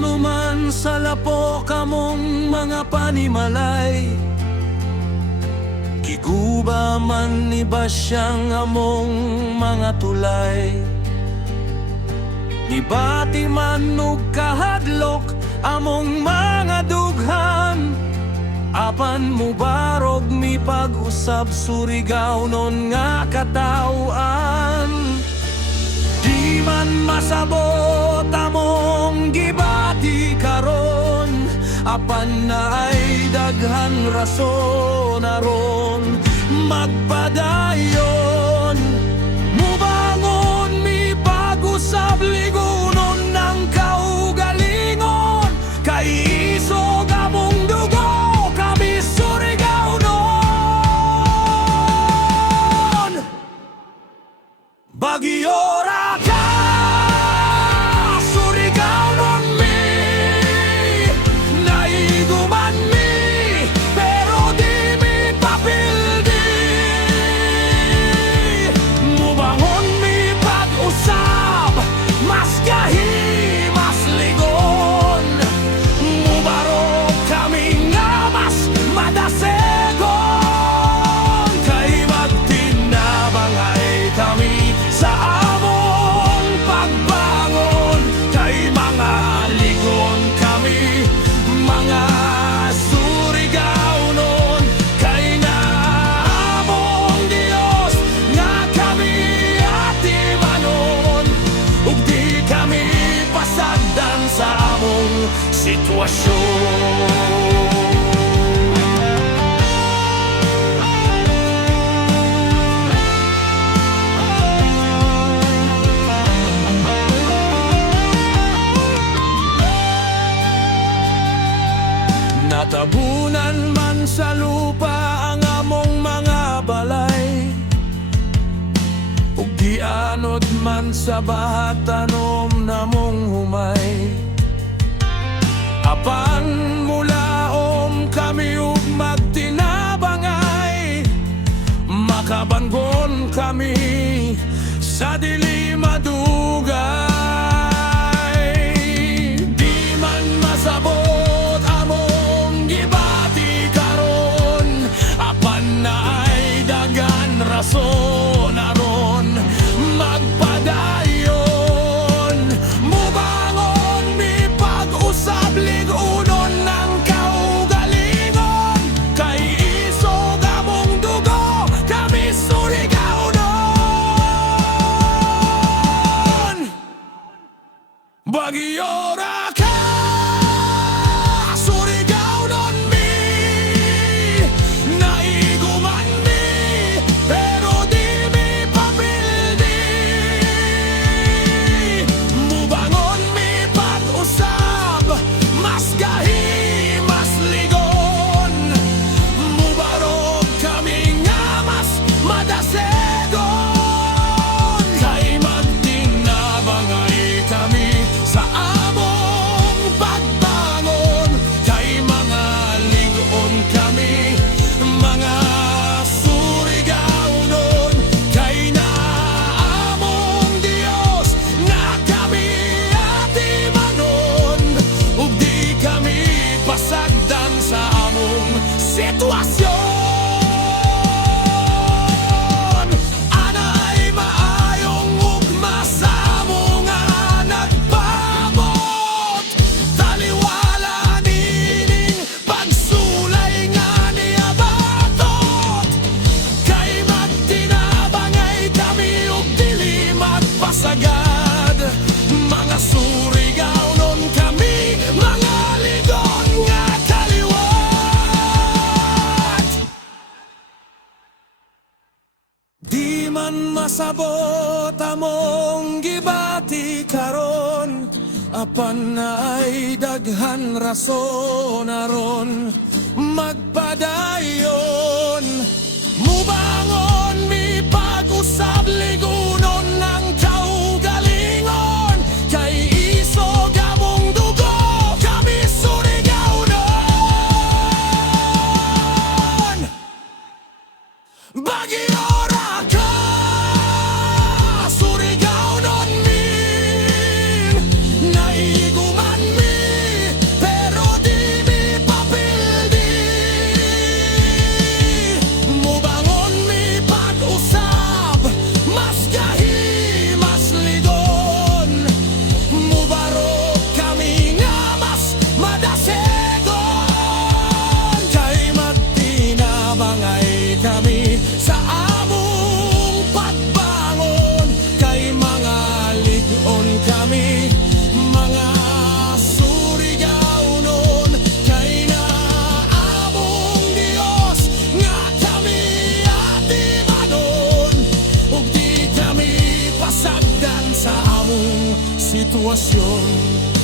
uno man sa lapo kamong mga panimalay. Giguba man ni basyang among mga tulay. Nibati man og kahadlok among mga dughan. Apan mo barog mi pag-usab surigaw non nga katawaan. Di man masabot among gibati karon, apan naay daghan rason aron magpadayon. Mubangon mi pag-usab ligunon ng kaugalingon, kay isog among dugo kami surigaw nun. Bagyo ra ka, surigaw nun mi, naiguman mi, pero di mi papildi. Mubangon mi pag-usab, mas gahi, mas ligon. Mubarog kami nga mas madasegon, kay magtinabangay kami sa among pagbangon. Kay mga ligon kami, mga surigaw nun, kay naamong Dios nga kami atimanon. Ug di kami pasagdan sa among sitwasyon. Natabunan man sa lupa ang among mga balay, ug gianod man sa bahat tanom namong humay. Apan mulaom kami ug magtinabangay, makabanggon kami sa dili madugay. Di man masabot among gibati karon, apan naay dagan rason aron magpadayon. Mubangon mi pag-usab ligunon ng kaugalingon, kay isog among dugo kami surigaw nun. Bagyo ra ka, surigaw nun mi, naiguman mi, pero di mi papildi. Mubangon mi pag-usab, mas gahi, mas ligon. Mubarog kami nga mas madasegon, kay magtinabangay kami sa among pagbangon. Kay mga ligon kami, mga surigaw nun, kay naamong Dios nga kami atimanon. Ug di kami pasagdan sa among sitwasyon. Anay maayong ugma sa among nga nagpaabot, taliwala nining pagsulay nga niabatot. Kay magtinabangay kami ug dili magpasagad, mga surigaw nun kami, mga ligon nga kaliwat. Di man masabot among gibati karon, apan naay daghan rason aron magpadayon. Mubangon mi pag-usab ligunon ng kaugalingon, kay isog among dugo kami surigaw nun. Bagyo ra ka, surigaw nun mi, naiguman mi, sitwasyon.